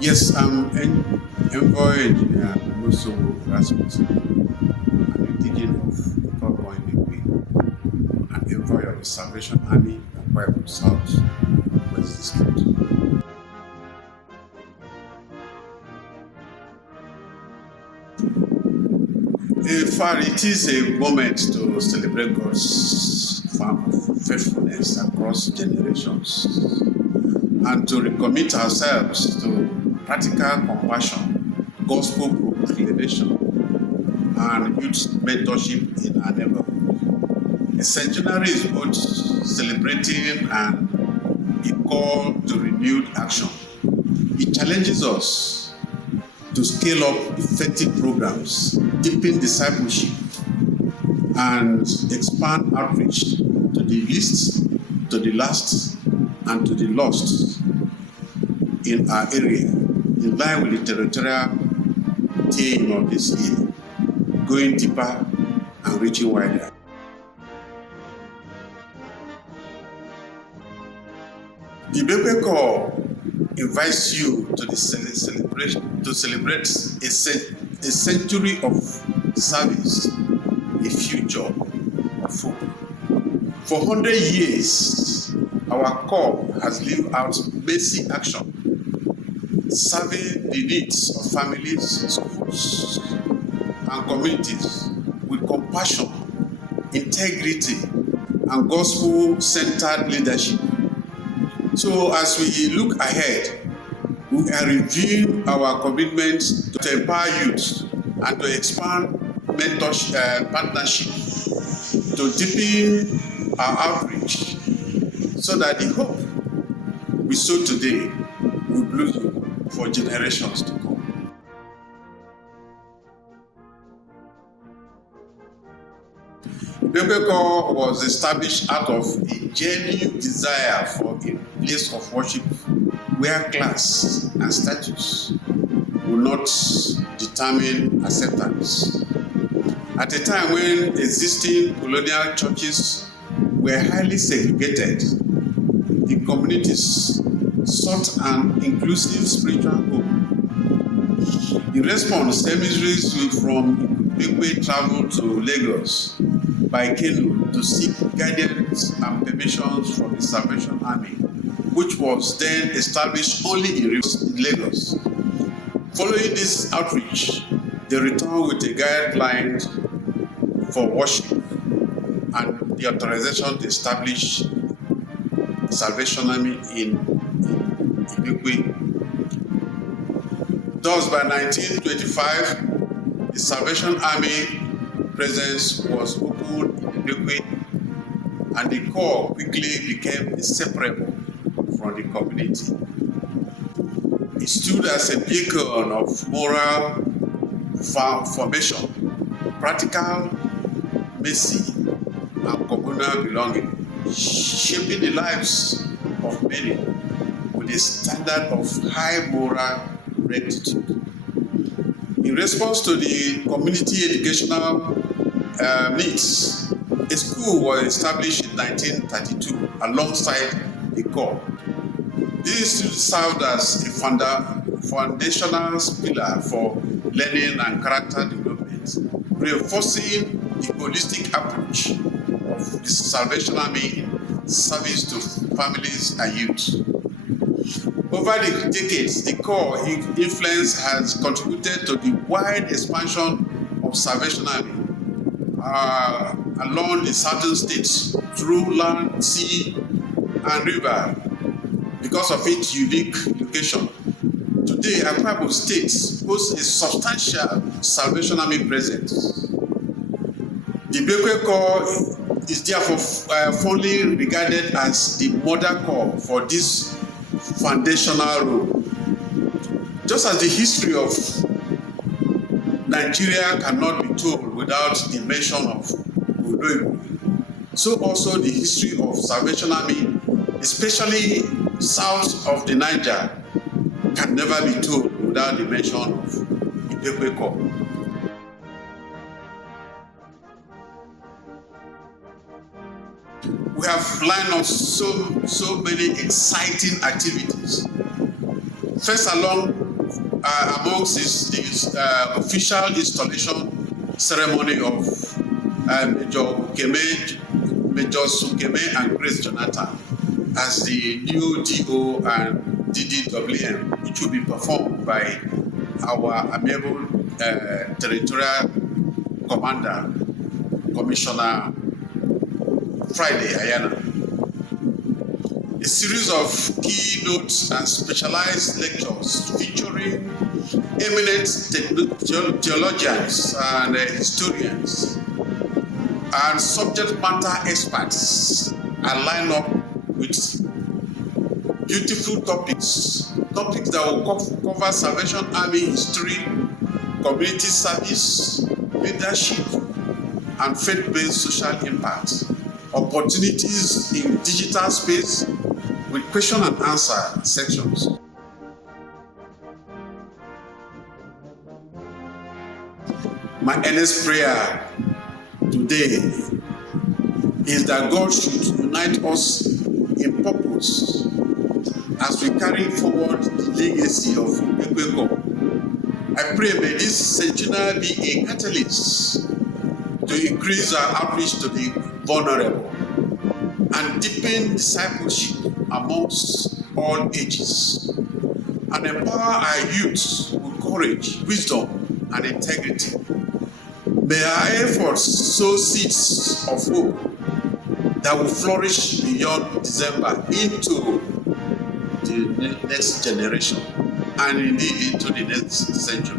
Yes, I'm Envoy Engineer Mbosowo responsible. I'm indigenous of Ekpobo in Engr, and Envoy of the Salvation Army, Ekpobo South West District. In fact, it is a moment to celebrate God's faithfulness across generations and to recommit ourselves to practical compassion, gospel proclamation, and youth mentorship in our neighborhood. A centenary is both celebrating and a call to renewed action. It challenges us to scale up effective programs, deepen discipleship, and expand outreach to the least, to the last, and to the lost in our area, in line with the territorial theme of this year, going deeper and reaching wider. The Baby Call invites you to the celebration to celebrate a century of service, a future of hope. For 100 years, our corps has lived out basic action, serving the needs of families, schools, and communities with compassion, integrity, and gospel-centered leadership. So as we look ahead, we are reviewing our commitment to empower youth and to expand partnership, to deepen our outreach, so that the hope we sow today will bloom for generations to come. Ekpobo was established out of a genuine desire for a place of worship where class and status will not determine acceptance. At a time when existing colonial churches were highly segregated, the communities sought an inclusive spiritual home. In response, emissaries from Ekpobo traveled to Lagos by canoe to seek guidance and permissions from the Salvation Army, which was then established only in Lagos. Following this outreach, they returned with a guideline for worship and the authorization to establish the Salvation Army in Ekpobo. Thus, by 1925, the Salvation Army presence was opened in Ekpobo, and the corps quickly became inseparable from the community. It stood as a beacon of moral formation, practical mercy, and communal belonging, shaping the lives of many with a standard of high moral rectitude. In response to the community educational needs, a school was established in 1932 alongside the corps. This served as a foundational pillar for learning and character development, reinforcing the holistic approach of the Salvation Army in service to families and youth. Over the decades, the corps influence has contributed to the wide expansion of Salvation Army along the southern states through land, sea, and river because of its unique location. Today, Ekpobo State hosts a substantial Salvation Army presence. The Ekpobo Corps is therefore fondly regarded as the mother corps for this foundational role. Just as the history of Nigeria cannot be told without the mention of Odoibo, so also the history of Salvation Army, especially south of the Niger, can never be told without the mention of the Ekpobo Corps. We have lined up so many exciting activities. First amongst this official installation ceremony of Major Sukeme and Grace Jonathan as the new DO and DDWM, which will be performed by our amiable territorial commander, Commissioner Friday Ayana. A series of keynotes and specialized lectures featuring eminent theologians and historians and subject matter experts are lined up with beautiful topics that will cover Salvation Army history, community service, leadership, and faith-based social impact, opportunities in digital space with question and answer sections. My earnest prayer today is that God should unite us in purpose as we carry forward the legacy of Ekpobo. I pray may this centenary be a catalyst to increase our outreach to the vulnerable and deepen discipleship amongst all ages, and empower our youth with courage, wisdom, and integrity. May our efforts sow seeds of hope that will flourish beyond December into the next generation and indeed into the next century.